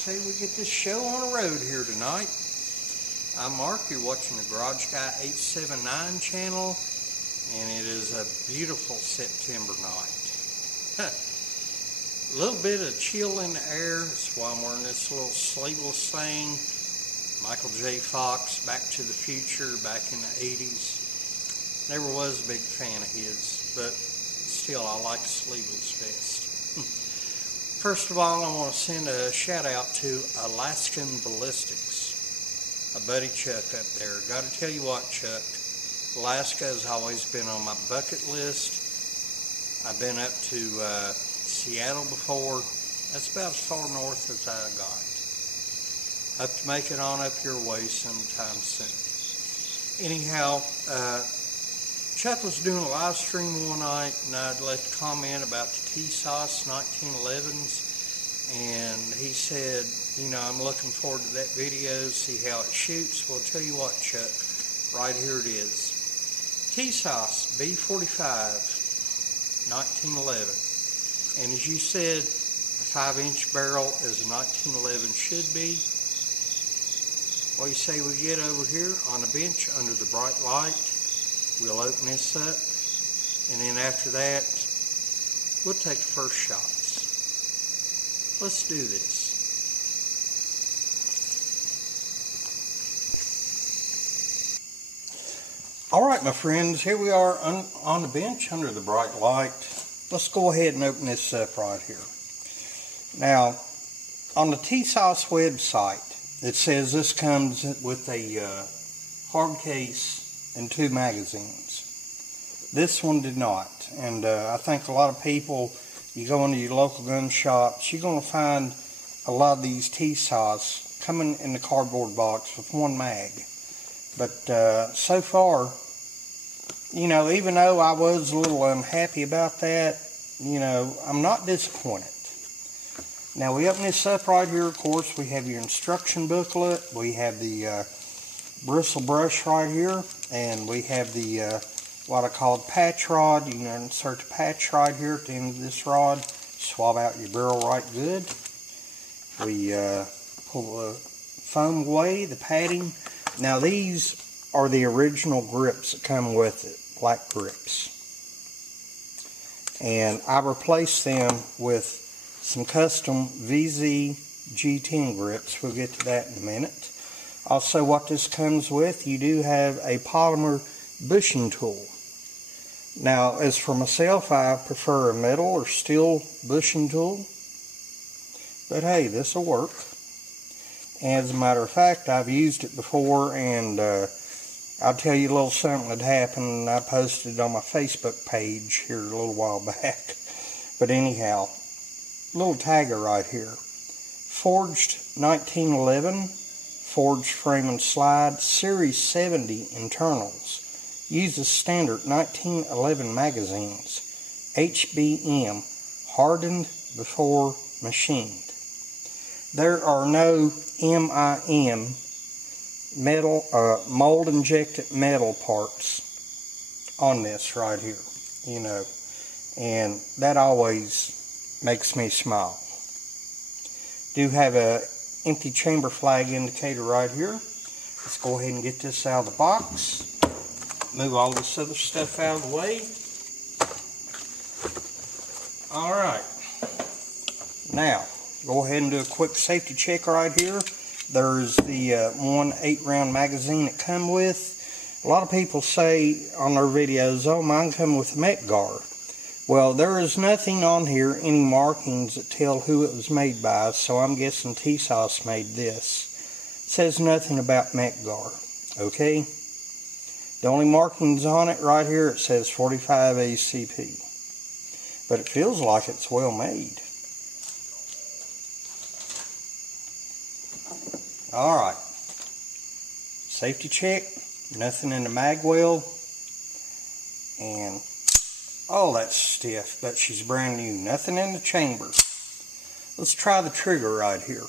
say we get this show on the road here tonight. I'm Mark, you're watching the Garage Guy 879 channel, and it is a beautiful September night. A little bit of chill in the air, that's why I'm wearing this little sleeveless thing. Michael J. Fox, Back to the Future, back in the 80s. Never was a big fan of his, but still I like a sleeveless vest. First of all, I want to send a shout out to Alaskan Ballistics, a buddy Chuck up there. Got to tell you what, Chuck, Alaska has always been on my bucket list. I've been up to Seattle before. That's about as far north as I got. Hope to make it on up your way sometime soon. Anyhow, Chuck was doing a live stream one night, and I'd left a comment about the Tisas 1911s, and he said, you know, I'm looking forward to that video, see how it shoots. Well, I'll tell you what, Chuck, right here it is. Tisas B45 1911, and as you said, a 5-inch barrel as a 1911 should be. What do you say we get over here on the bench under the bright light? We'll open this up, and then after that, we'll take the first shots. Let's do this. All right, my friends, here we are on the bench under the bright light. Let's go ahead and open this up right here. Now, on the Tisas website, it says this comes with a hard case and 2 magazines. This one did not, and I think a lot of people, you go into your local gun shops, you're going to find a lot of these Tisas coming in the cardboard box with 1 mag. But so far, you know, even though I was a little unhappy about that, you know, I'm not disappointed. Now we open this up right here, of course, we have your instruction booklet, we have the bristle brush right here, and we have the what I call patch rod. You can insert the patch right here at the end of this rod, swab out your barrel right good. We pull the foam away, the padding. Now these are the original grips that come with it, black grips, and I replaced them with some custom VZ G10 grips. We'll get to that in a minute. Also, what this comes with, you do have a polymer bushing tool. Now, as for myself, I prefer a metal or steel bushing tool, but hey, this will work. As a matter of fact, I've used it before, and I'll tell you a little something that happened. I posted it on my Facebook page here a little while back. But anyhow, little tagger right here. Forged 1911. Forged frame and slide, Series 70 internals. Uses standard 1911 magazines. HBM, hardened before machined. There are no MIM, metal, mold injected metal parts on this right here, you know, and that always makes me smile. Do have a empty chamber flag indicator right here. Let's go ahead and get this out of the box. Move all this other stuff out of the way. Alright. Now, go ahead and do a quick safety check right here. There's the 1 8-round magazine it comes with. A lot of people say on their videos, oh, mine come with a mech guard. Well, there is nothing on here, any markings that tell who it was made by, so I'm guessing Tisas made this. It says nothing about MechGar, okay? The only markings on it right here, it says 45 ACP. But it feels like it's well made. Alright. Safety check, nothing in the mag well, and oh, that's stiff, but she's brand new. Nothing in the chamber. Let's try the trigger right here.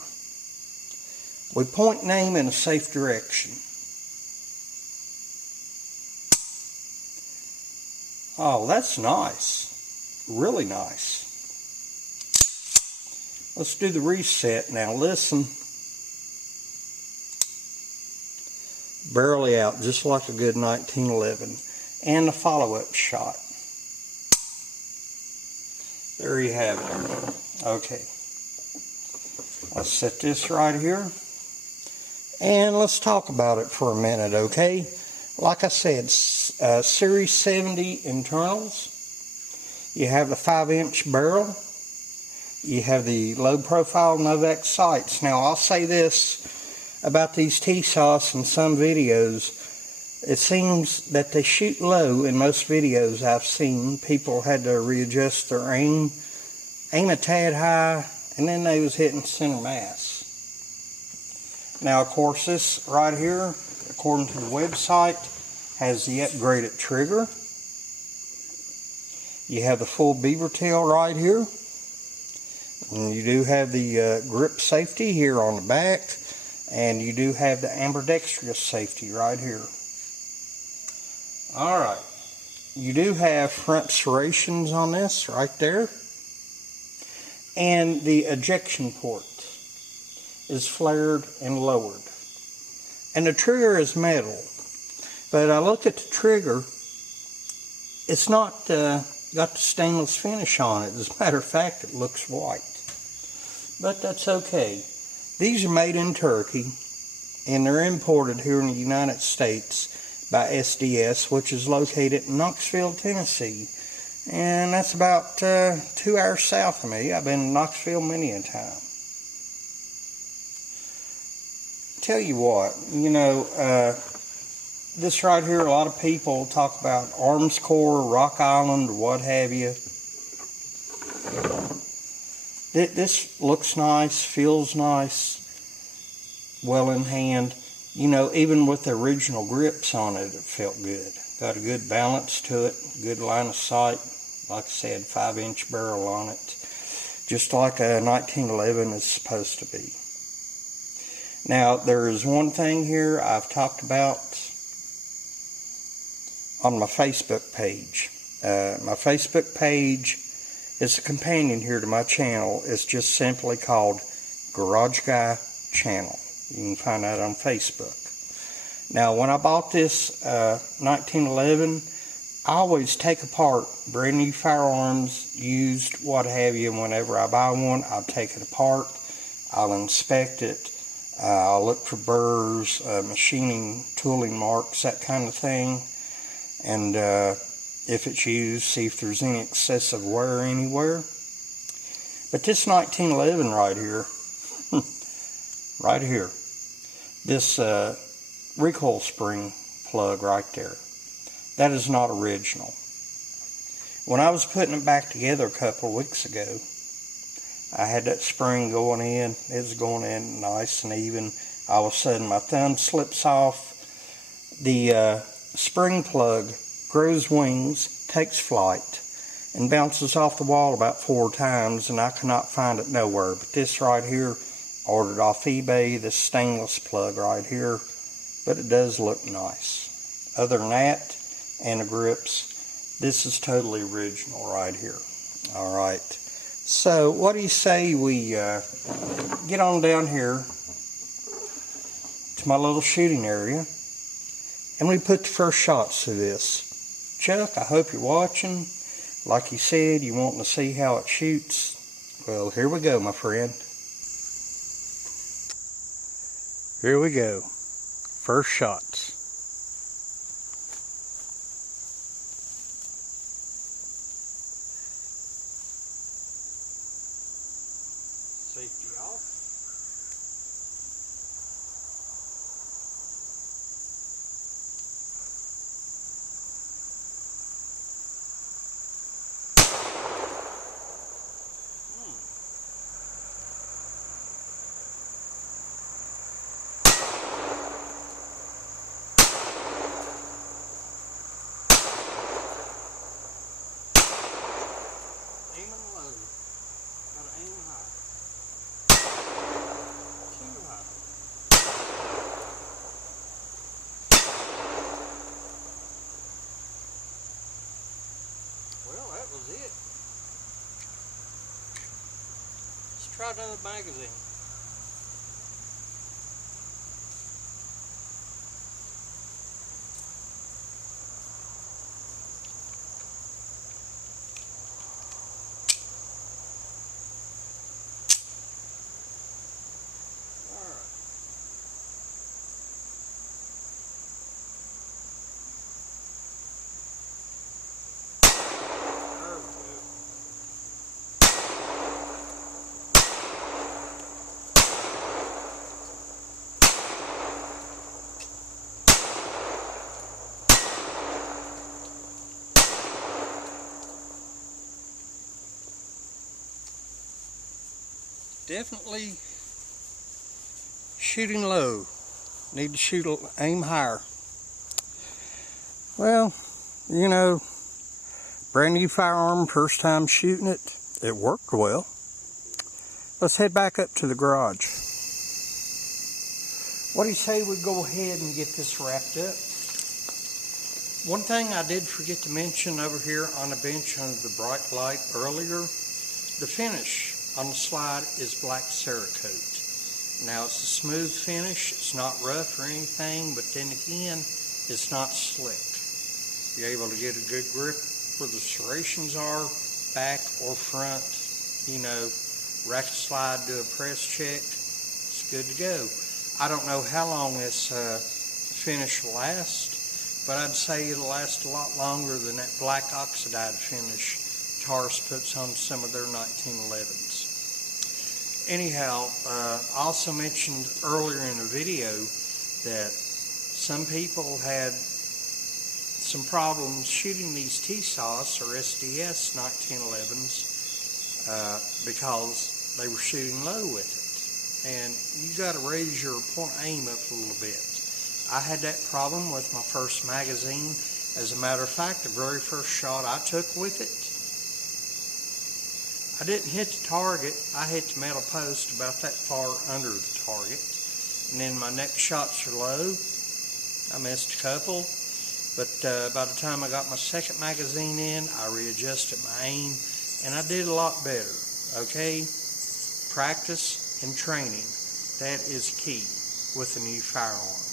We point and aim in a safe direction. Oh, that's nice. Really nice. Let's do the reset now. Listen. Barely out, just like a good 1911. And the follow-up shot. There you have it. Okay. Let's set this right here. And let's talk about it for a minute, okay? Like I said, Series 70 internals. You have the 5-inch barrel. You have the low-profile Novex sights. Now, I'll say this about these Tisas in some videos. It seems that they shoot low in most videos I've seen. People had to readjust their aim a tad high, and then they was hitting center mass. Now, of course, this right here, according to the website, has the upgraded trigger. You have the full beaver tail right here. And you do have the grip safety here on the back. And you do have the ambidextrous safety right here. Alright. You do have front serrations on this right there. And the ejection port is flared and lowered. And the trigger is metal. But I look at the trigger, it's not got the stainless finish on it. As a matter of fact, it looks white. But that's okay. These are made in Turkey, and they're imported here in the United States by SDS, which is located in Knoxville, Tennessee. And that's about 2 hours south of me. I've been in Knoxville many a time. Tell you what, you know, this right here, a lot of people talk about Arms Corps, Rock Island, or what have you. This looks nice, feels nice, well in hand. You know, even with the original grips on it, it felt good. Got a good balance to it, good line of sight. Like I said, 5-inch barrel on it. Just like a 1911 is supposed to be. Now, there is one thing here I've talked about on my Facebook page. My Facebook page is a companion here to my channel. It's just simply called Garage Guy Channel. You can find that on Facebook. Now, when I bought this 1911, I always take apart brand new firearms, used, what have you. Whenever I buy one, I'll take it apart. I'll inspect it. I'll look for burrs, machining, tooling marks, that kind of thing. And if it's used, see if there's any excessive wear anywhere. But this 1911 right here, right here, this recoil spring plug right there, that is not original. When I was putting it back together a couple of weeks ago, I had that spring going in. It was going in nice and even. All of a sudden my thumb slips off. The spring plug grows wings, takes flight, and bounces off the wall about 4 times, and I cannot find it nowhere. But this right here, ordered off eBay, this stainless plug right here, but it does look nice. Other than that, and the grips, this is totally original right here. Alright, so what do you say we get on down here to my little shooting area, and we put the first shots to this. Chuck, I hope you're watching. Like you said, you wanting to see how it shoots. Well, here we go, my friend. Here we go. First shots. Safety off. Aiming low. Gotta aim high. try another magazine. Definitely shooting low. Need to aim higher. Well, you know, brand new firearm, first time shooting it. It worked well. Let's head back up to the garage. What do you say we go ahead and get this wrapped up? One thing I did forget to mention over here on the bench under the bright light earlier, the finish on the slide is black Cerakote. Now it's a smooth finish, it's not rough or anything, but then again, it's not slick. You're able to get a good grip where the serrations are, back or front, you know, rack a slide, do a press check, it's good to go. I don't know how long this finish will last, but I'd say it'll last a lot longer than that black oxidized finish Taurus puts on some of their 1911s. Anyhow, I also mentioned earlier in the video that some people had some problems shooting these Tisas or SDS 1911s because they were shooting low with it. And you got to raise your point aim up a little bit. I had that problem with my first magazine. As a matter of fact, the very first shot I took with it, I didn't hit the target. I hit the metal post about that far under the target. And then my next shots are low. I missed a couple. But by the time I got my second magazine in, I readjusted my aim. And I did a lot better. Okay? Practice and training. That is key with a new firearm.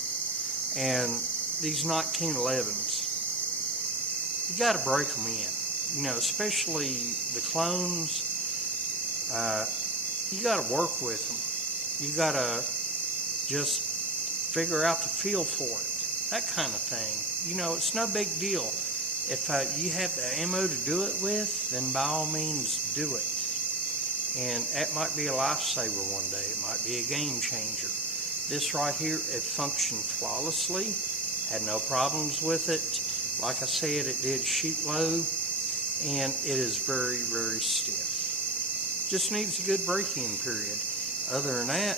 And these 1911s, you got to break them in. You know, especially the clones. You got to work with them. You got to just figure out the feel for it. That kind of thing. You know, it's no big deal. If you have the ammo to do it with, then by all means do it. And that might be a lifesaver one day. It might be a game changer. This right here, it functioned flawlessly. Had no problems with it. Like I said, it did shoot low. And it is very, very stiff. Just needs a good break-in period. Other than that,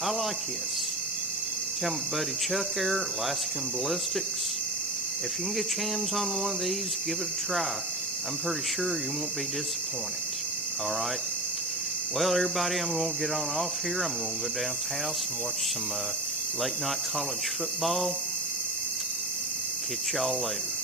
I like this. Tell my buddy Chuck there, Alaskan Ballistics, if you can get your hands on one of these, give it a try. I'm pretty sure you won't be disappointed. Alright? Well, everybody, I'm going to get on off here. I'm going to go down to the house and watch some late night college football. Catch y'all later.